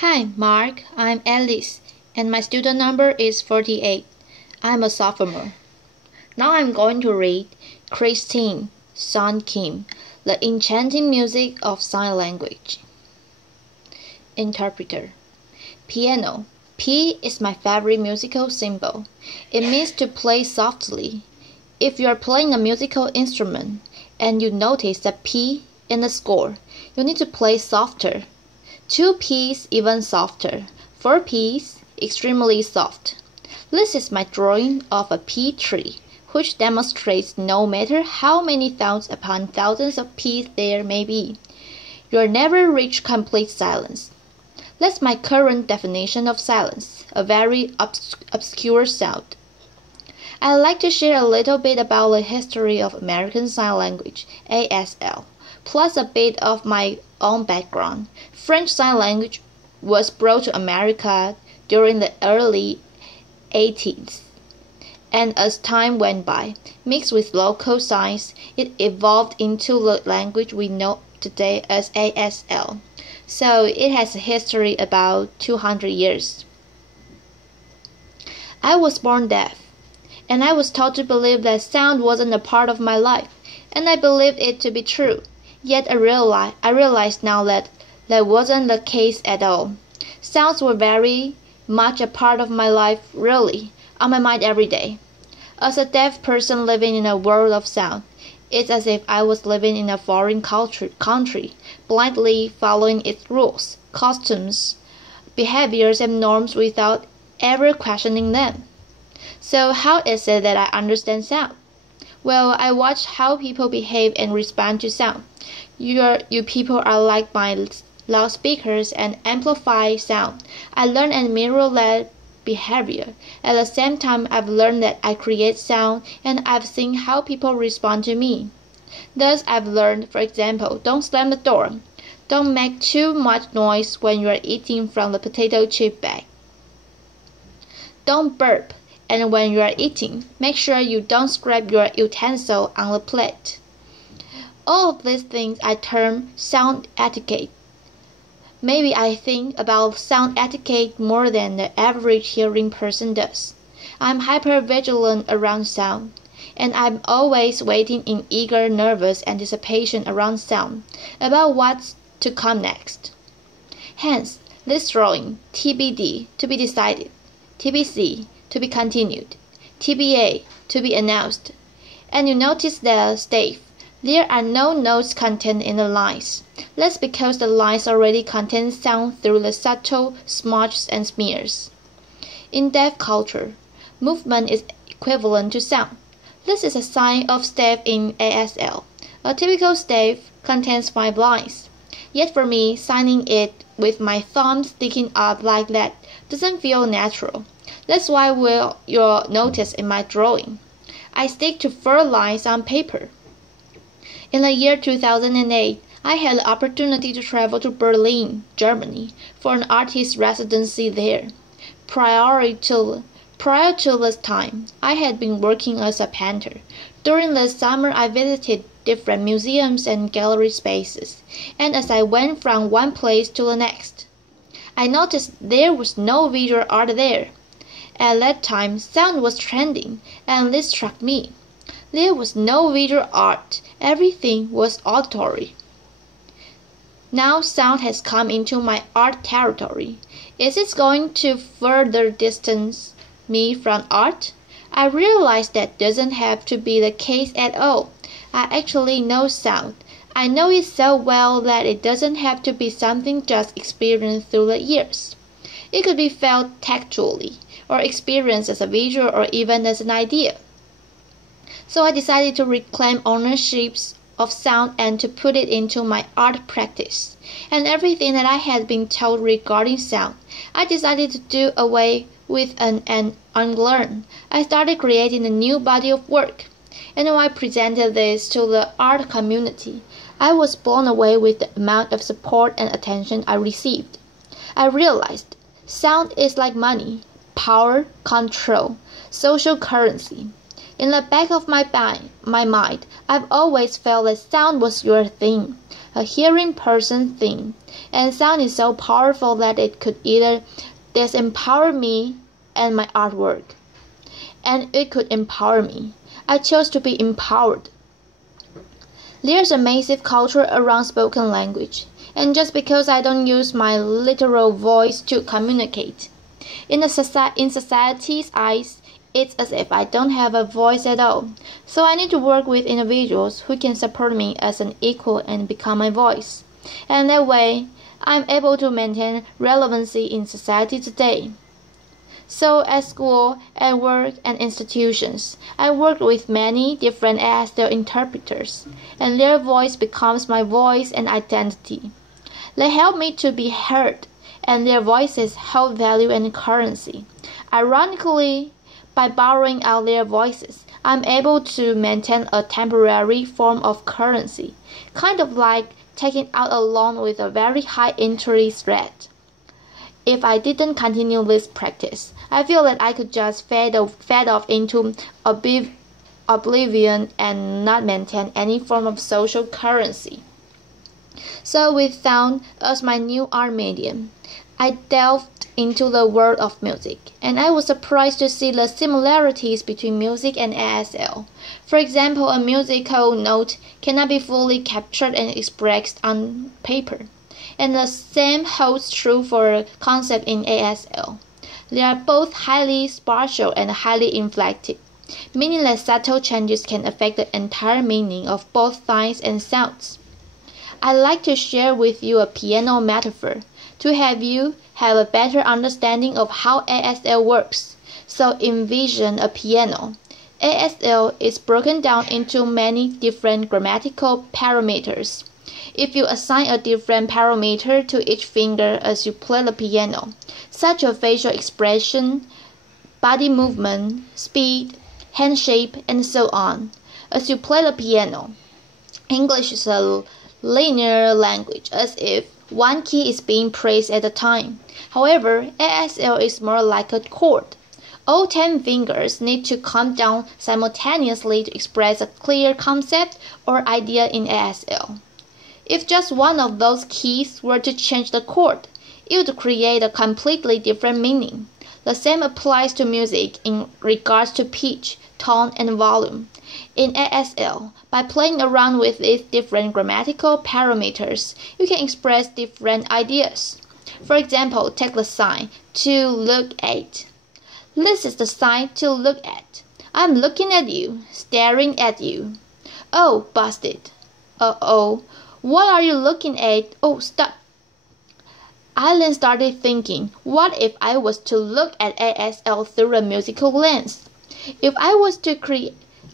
Hi, Mark. I'm Alice, and my student number is 48. I'm a sophomore. Now I'm going to read Christine Sun Kim, The Enchanting Music of Sign Language. Interpreter. Piano. P is my favorite musical symbol. It means to play softly. If you are playing a musical instrument and you notice the P in the score, you need to play softer. 2 P's even softer. 4 P's extremely soft. This is my drawing of a P tree, which demonstrates no matter how many thousands upon thousands of P's there may be, you'll never reach complete silence. That's my current definition of silence, a very obscure sound. I'd like to share a little bit about the history of American Sign Language, ASL, plus a bit of my own background. French Sign Language was brought to America during the early 18th, and as time went by, mixed with local signs, it evolved into the language we know today as ASL. So it has a history about 200 years. I was born deaf, and I was taught to believe that sound wasn't a part of my life, and I believed it to be true. Yet I realized now that that wasn't the case at all. Sounds were very much a part of my life, really, on my mind every day. As a deaf person living in a world of sound, it's as if I was living in a foreign country, blindly following its rules, customs, behaviors, and norms without ever questioning them. So how is it that I understand sound? Well, I watch how people behave and respond to sound. You people are like my loudspeakers and amplify sound. I learn and mirror that behavior. At the same time, I've learned that I create sound, and I've seen how people respond to me. Thus, I've learned, for example, don't slam the door. Don't make too much noise when you are eating from the potato chip bag. Don't burp, and when you are eating, make sure you don't scrape your utensil on the plate. All of these things I term sound etiquette. Maybe I think about sound etiquette more than the average hearing person does. I'm hyper-vigilant around sound, and I'm always waiting in eager, nervous anticipation around sound, about what's to come next. Hence, this drawing, TBD, to be decided, TBC, to be continued, TBA, to be announced. And you notice the stave. There are no notes contained in the lines. That's because the lines already contain sound through the subtle smudges and smears. In deaf culture, movement is equivalent to sound. This is a sign of stave in ASL. A typical stave contains 5 lines. Yet for me, signing it with my thumb sticking up like that doesn't feel natural. That's why you'll notice in my drawing, I stick to 4 lines on paper. In the year 2008, I had the opportunity to travel to Berlin, Germany, for an artist residency there. Prior to this time, I had been working as a painter. During the summer, I visited different museums and gallery spaces, and as I went from one place to the next, I noticed there was no visual art there. At that time, sound was trending, and this struck me. There was no visual art, everything was auditory. Now sound has come into my art territory. Is it going to further distance me from art? I realize that doesn't have to be the case at all. I actually know sound. I know it so well that it doesn't have to be something just experienced through the ears. It could be felt tactually, or experienced as a visual, or even as an idea. So I decided to reclaim ownership of sound and to put it into my art practice. And everything that I had been told regarding sound, I decided to do away with and unlearn. I started creating a new body of work. And when I presented this to the art community, I was blown away with the amount of support and attention I received. I realized sound is like money, power, control, social currency. In the back of my mind, I've always felt that sound was your thing. a hearing person thing, and sound is so powerful that it could either disempower me and my artwork, and it could empower me. I chose to be empowered. There's a massive culture around spoken language, and just because I don't use my literal voice to communicate, in society's eyes, it's as if I don't have a voice at all. So I need to work with individuals who can support me as an equal and become my voice. And that way, I'm able to maintain relevancy in society today. So at school, at work, and institutions, I worked with many different ASL interpreters, and their voice becomes my voice and identity. They help me to be heard, and their voices hold value and currency. Ironically, by borrowing out their voices, I'm able to maintain a temporary form of currency, kind of like taking out a loan with a very high interest rate. If I didn't continue this practice, I feel that I could just fade off into oblivion and not maintain any form of social currency. So with sound as my new art medium, I delved into the world of music, and I was surprised to see the similarities between music and ASL. For example, a musical note cannot be fully captured and expressed on paper, and the same holds true for a concept in ASL. They are both highly spatial and highly inflected, meaning that subtle changes can affect the entire meaning of both signs and sounds. I'd like to share with you a piano metaphor to have you have a better understanding of how ASL works. So envision a piano. ASL is broken down into many different grammatical parameters. If you assign a different parameter to each finger as you play the piano, such as facial expression, body movement, speed, hand shape, and so on, as you play the piano. English is a linear language, as if one key is being pressed at a time. However, ASL is more like a chord. All 10 fingers need to come down simultaneously to express a clear concept or idea in ASL. If just one of those keys were to change the chord, it would create a completely different meaning. The same applies to music in regards to pitch, tone, and volume. In ASL, by playing around with these different grammatical parameters, you can express different ideas. For example, take the sign to look at. This is the sign to look at. I'm looking at you, staring at you. Oh, busted. Uh-oh. What are you looking at? Oh, stop. I then started thinking, what if I was to look at ASL through a musical lens? If I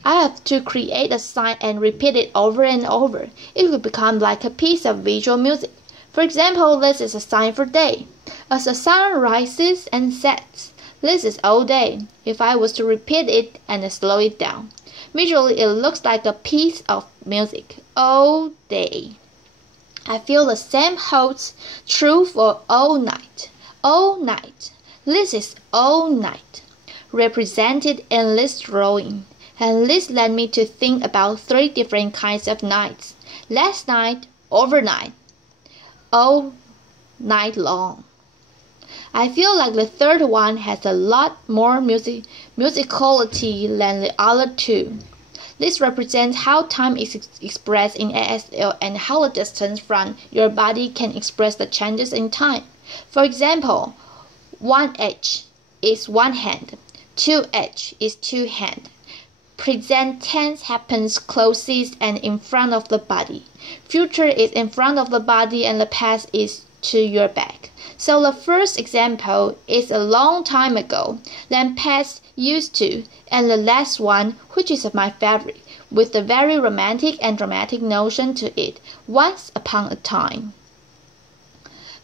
have to create a sign and repeat it over and over, it would become like a piece of visual music. For example, this is a sign for day. As the sun rises and sets, this is all day. If I was to repeat it and slow it down, visually it looks like a piece of music all day. I feel the same holds true for all night. All night. This is all night, represented in this drawing. And this led me to think about 3 different kinds of nights. Last night, overnight, all night long. I feel like the third one has a lot more musicality than the other 2. This represents how time is expressed in ASL and how the distance from your body can express the changes in time. For example, 1H is 1 hand, 2H is 2 hands. Present tense happens closest and in front of the body. Future is in front of the body and the past is to your back. So the first example is a long time ago, then past used to, and the last one, which is my favorite, with a very romantic and dramatic notion to it, once upon a time.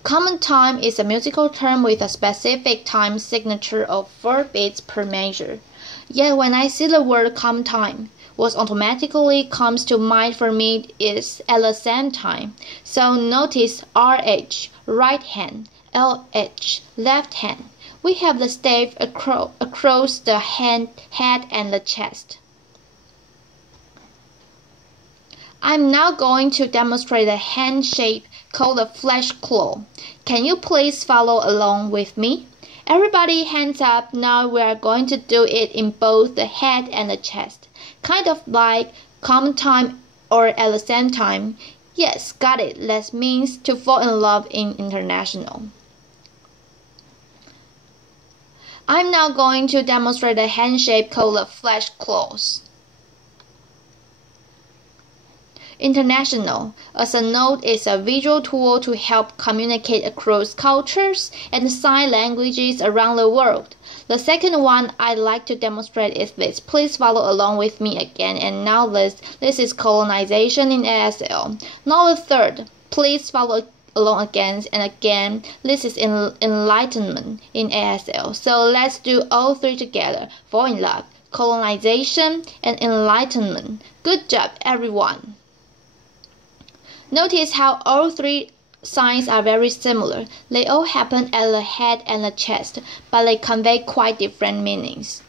Common time is a musical term with a specific time signature of 4 beats per measure. Yet when I see the word common time, what automatically comes to mind for me is at the same time. So notice RH, right hand, LH, left hand. We have the stave across the head and the chest. I'm now going to demonstrate a hand shape called a flash claw. Can you please follow along with me? Everybody hands up. Now we are going to do it in both the head and the chest. Kind of like common time or at the same time. Yes, got it. That means to fall in love in international. I'm now going to demonstrate a hand shape called a flash claws. International. As a note, is a visual tool to help communicate across cultures and sign languages around the world. The second one I'd like to demonstrate is this. Please follow along with me again. And now this is colonization in ASL. Now the third. Please follow along again and again. This is enlightenment in ASL. So let's do all three together. Fall in love, colonization, and enlightenment. Good job, everyone. Notice how all three signs are very similar. They all happen at the head and the chest, but they convey quite different meanings.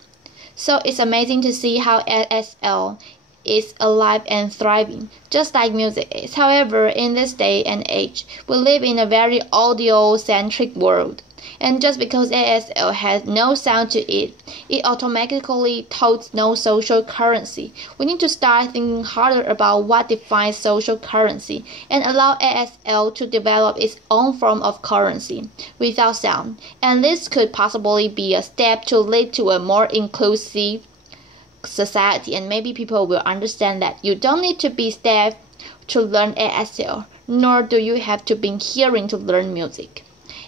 So it's amazing to see how ASL is alive and thriving, just like music is. However, in this day and age, we live in a very audio-centric world. And just because ASL has no sound to it, it automatically holds no social currency. We need to start thinking harder about what defines social currency and allow ASL to develop its own form of currency without sound. And this could possibly be a step to lead to a more inclusive society, and maybe people will understand that you don't need to be deaf to learn ASL, nor do you have to be hearing to learn music.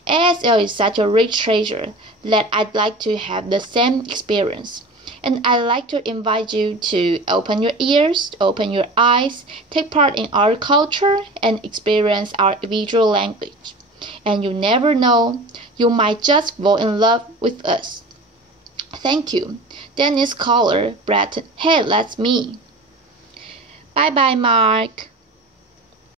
ASL is such a rich treasure that I'd like to have the same experience. And I'd like to invite you to open your ears, open your eyes, take part in our culture, and experience our visual language. And you never know, you might just fall in love with us. Thank you. Dennis Caller, Brett. Hey, that's me. Bye bye, Mark.